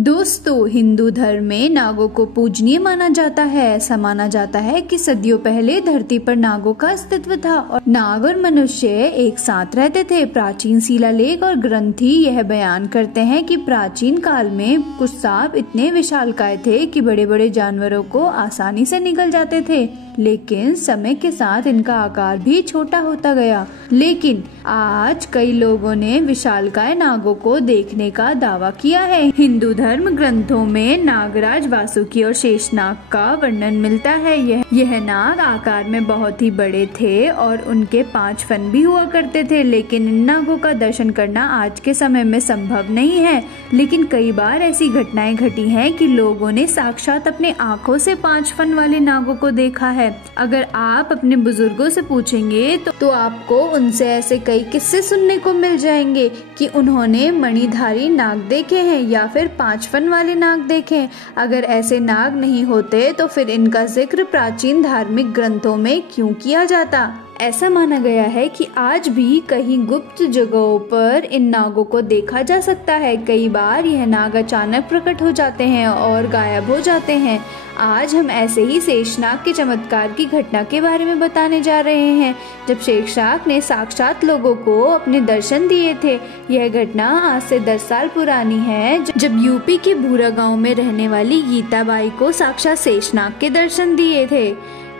दोस्तों, हिंदू धर्म में नागों को पूजनीय माना जाता है। ऐसा माना जाता है कि सदियों पहले धरती पर नागों का अस्तित्व था और नाग और मनुष्य एक साथ रहते थे। प्राचीन शिलालेख और ग्रंथि यह बयान करते हैं कि प्राचीन काल में कुछ सांप इतने विशालकाय थे कि बड़े बड़े जानवरों को आसानी से निगल जाते थे, लेकिन समय के साथ इनका आकार भी छोटा होता गया। लेकिन आज कई लोगों ने विशालकाय नागों को देखने का दावा किया है। हिंदू धर्म ग्रंथों में नागराज, वासुकी और शेषनाग का वर्णन मिलता है। यह नाग आकार में बहुत ही बड़े थे और उनके 5 फन भी हुआ करते थे, लेकिन इन नागों का दर्शन करना आज के समय में संभव नहीं है। लेकिन कई बार ऐसी घटनाएं घटी हैं कि लोगों ने साक्षात अपने आंखों से 5 फन वाले नागों को देखा है। अगर आप अपने बुजुर्गों से पूछेंगे तो आपको उनसे ऐसे कई किस्से सुनने को मिल जाएंगे कि उन्होंने मणिधारी नाग देखे हैं या फिर 5 फन वाले नाग देखे। अगर ऐसे नाग नहीं होते तो फिर इनका जिक्र प्राचीन धार्मिक ग्रंथों में क्यों किया जाता। ऐसा माना गया है कि आज भी कहीं गुप्त जगहों पर इन नागों को देखा जा सकता है। कई बार यह नाग अचानक प्रकट हो जाते हैं और गायब हो जाते हैं। आज हम ऐसे ही शेषनाग के चमत्कार की घटना के बारे में बताने जा रहे हैं, जब शेषनाग ने साक्षात लोगों को अपने दर्शन दिए थे। यह घटना आज से 10 साल पुरानी है, जब यूपी के भूरा गांव में रहने वाली गीताबाई को साक्षात शेषनाग के दर्शन दिए थे।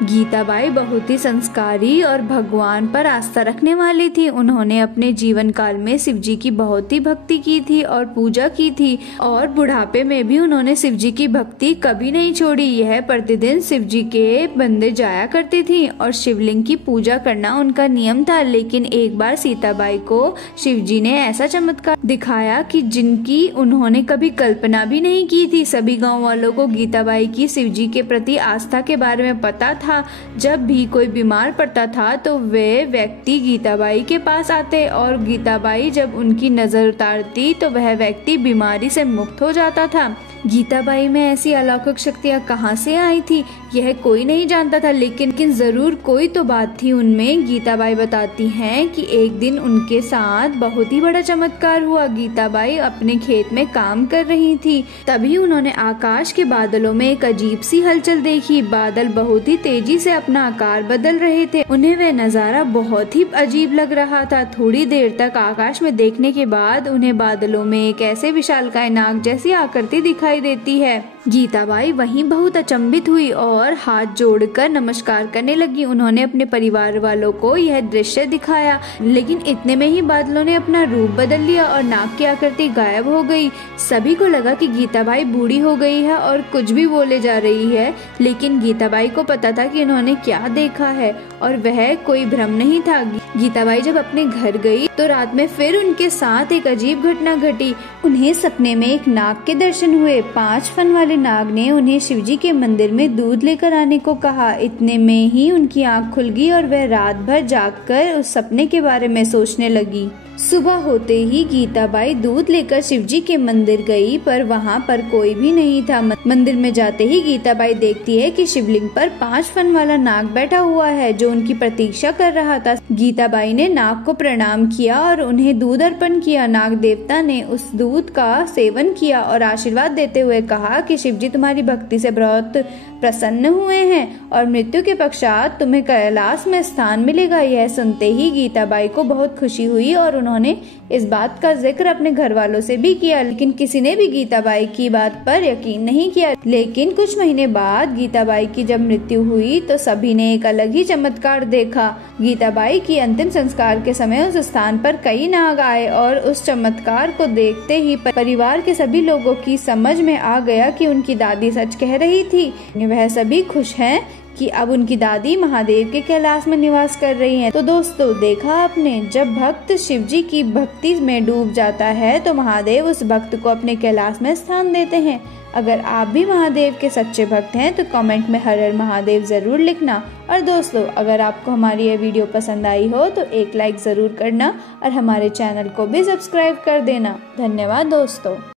गीताबाई बहुत ही संस्कारी और भगवान पर आस्था रखने वाली थी। उन्होंने अपने जीवन काल में शिव जी की बहुत ही भक्ति की थी और पूजा की थी, और बुढ़ापे में भी उन्होंने शिव जी की भक्ति कभी नहीं छोड़ी। यह प्रतिदिन शिव जी के मंदिर जाया करती थी और शिवलिंग की पूजा करना उनका नियम था। लेकिन एक बार सीताबाई को शिव जी ने ऐसा चमत्कार दिखाया कि जिनकी उन्होंने कभी कल्पना भी नहीं की थी। सभी गाँव वालों को गीताबाई की शिव जी के प्रति आस्था के बारे में पता था। जब भी कोई बीमार पड़ता था तो वे व्यक्ति गीताबाई के पास आते और गीताबाई जब उनकी नजर उतारती तो वह व्यक्ति बीमारी से मुक्त हो जाता था। गीताबाई में ऐसी अलौकिक शक्तियाँ कहाँ से आई थी यह कोई नहीं जानता था, लेकिन जरूर कोई तो बात थी उनमें। गीताबाई बताती हैं कि एक दिन उनके साथ बहुत ही बड़ा चमत्कार हुआ। गीताबाई अपने खेत में काम कर रही थी, तभी उन्होंने आकाश के बादलों में एक अजीब सी हलचल देखी। बादल बहुत ही तेजी से अपना आकार बदल रहे थे। उन्हें वह नजारा बहुत ही अजीब लग रहा था। थोड़ी देर तक आकाश में देखने के बाद उन्हें बादलों में एक ऐसे विशालकाय नाग जैसी आकृति दिखाई देती है। गीताबाई वहीं बहुत अचंभित हुई और हाथ जोड़कर नमस्कार करने लगी। उन्होंने अपने परिवार वालों को यह दृश्य दिखाया, लेकिन इतने में ही बादलों ने अपना रूप बदल लिया और नाग की आकृति गायब हो गई। सभी को लगा कि गीताबाई बूढ़ी हो गई है और कुछ भी बोले जा रही है, लेकिन गीताबाई को पता था कि उन्होंने क्या देखा है और वह कोई भ्रम नहीं था। गीताबाई जब अपने घर गई तो रात में फिर उनके साथ एक अजीब घटना घटी। उन्हें सपने में एक नाग के दर्शन हुए। 5 फन वाले नाग ने उन्हें शिवजी के मंदिर में दूध लेकर आने को कहा। इतने में ही उनकी आंख खुल गई और वह रात भर जागकर उस सपने के बारे में सोचने लगी। सुबह होते ही गीताबाई दूध लेकर शिवजी के मंदिर गई, पर वहाँ पर कोई भी नहीं था। मंदिर में जाते ही गीताबाई देखती है कि शिवलिंग पर 5 फन वाला नाग बैठा हुआ है जो उनकी प्रतीक्षा कर रहा था। गीताबाई ने नाग को प्रणाम किया और उन्हें दूध अर्पण किया। नाग देवता ने उस दूध का सेवन किया और आशीर्वाद देते हुए कहा कि शिवजी तुम्हारी भक्ति से बहुत प्रसन्न हुए हैं और मृत्यु के पश्चात तुम्हें कैलाश में स्थान मिलेगा। यह सुनते ही गीताबाई को बहुत खुशी हुई और उन्होंने इस बात का जिक्र अपने घर वालों से भी किया, लेकिन किसी ने भी गीताबाई की बात पर यकीन नहीं किया। लेकिन कुछ महीने बाद गीताबाई की जब मृत्यु हुई तो सभी ने एक अलग ही चमत्कार देखा। गीताबाई की अंतिम संस्कार के समय उस स्थान पर कई नाग आए और उस चमत्कार को देखते ही परिवार के सभी लोगों की समझ में आ गया कि उनकी दादी सच कह रही थी। वह सभी खुश हैं कि अब उनकी दादी महादेव के कैलाश में निवास कर रही हैं। तो दोस्तों, देखा आपने, जब भक्त शिव जी की भक्ति में डूब जाता है तो महादेव उस भक्त को अपने कैलाश में स्थान देते हैं। अगर आप भी महादेव के सच्चे भक्त हैं तो कमेंट में हर हर महादेव जरूर लिखना। और दोस्तों, अगर आपको हमारी ये वीडियो पसंद आई हो तो एक लाइक जरूर करना और हमारे चैनल को भी सब्सक्राइब कर देना। धन्यवाद दोस्तों।